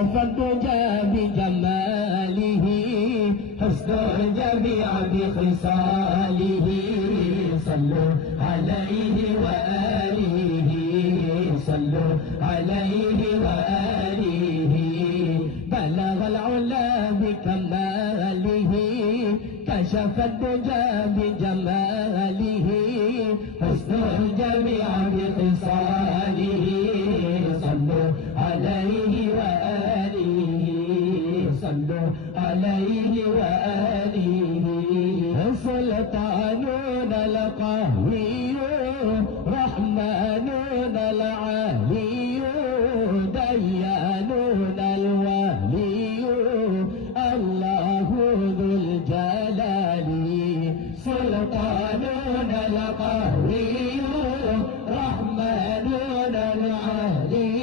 كشف الدجى بجماله حسن الجميع بخصاله صلوا عليه وآله صلوا عليه وآله بلغ العلا بكماله كشف الدجى بجماله حسن الجميع بخصاله صلوا عليه وآله صلوا عليه وآله سلطانون القهوي رحمانون العالي ديانون الولي الله ذو الجلال سلطانون القهوي رحمانون العالي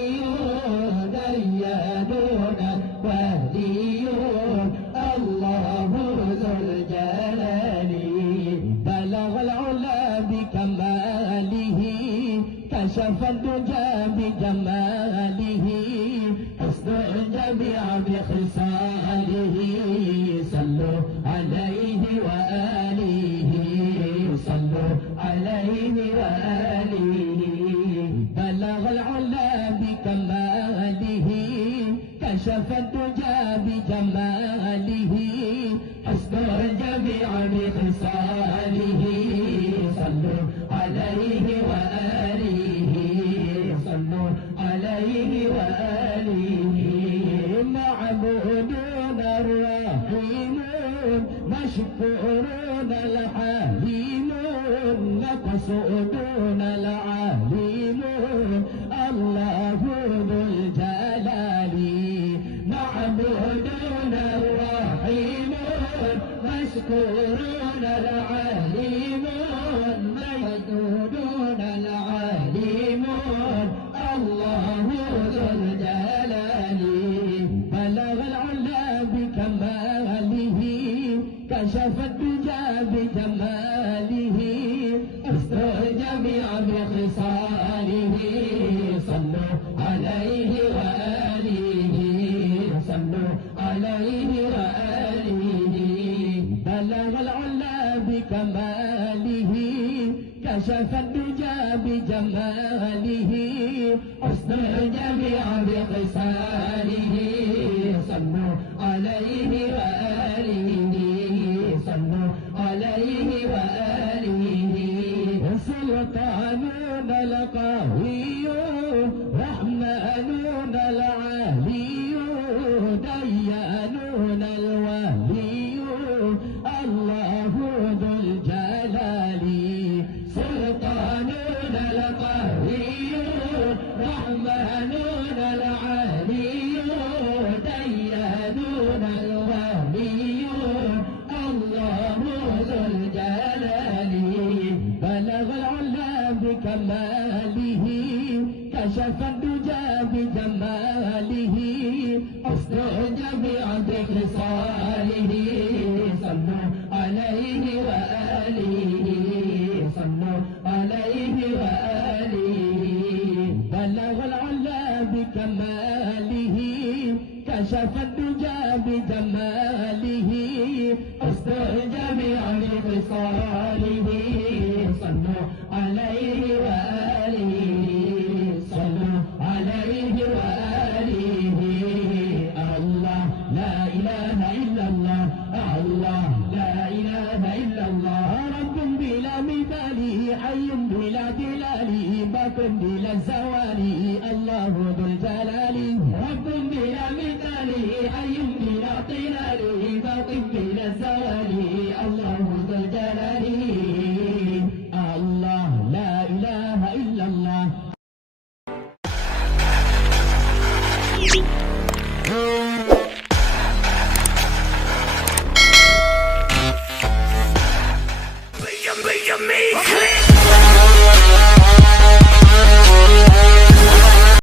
ديانون الولي الله ذو الجلال بلغ العلا بكماله كشف الدجى بجماله حسن الجميع بخصاله صلوا عليه وآله صلوا عليه وآله بلغ العلا بكماله كشف الدجى بجماله حسن الجميع بخصاله صلوا عليه وآله صلوا عليه وآله معبودون الرحيمون مشكورون الحليمون مقصودون العالمون الله ذو الجلال معبودون الرحيمون مشكورون العالمون مجدودون العالمون الله ذو الجلال بلغ العلا بكماله كشف الدجى بجماله حسن الجميع بخصاله صلوا عليه وآله صلوا عليه وآله بلغ العلا بكماله كشف الدجى بجماله حسن الجميع بخصاله صلوا عليه وآله صلوا عليه وآله سلطانون القوي رحمانون العالي ديانون الولي الله ذو الجلال سلطانون القوي رحمانون العالي ديانون الولي الله ذو الجلال بلغ العلا بكماله كشف الدجى بجماله حسن الجميع بخصاله صلوا عليه وآله صلوا عليه وآله بلغ العلا بكماله كشف الدجى بجماله حسن الجميع بخصاله صلوا عليه وآله صلوا عليه وآله الله لا إله إلا الله الله لا إله إلا الله رب بلا مثال حي بلا دلال باق بلا زوال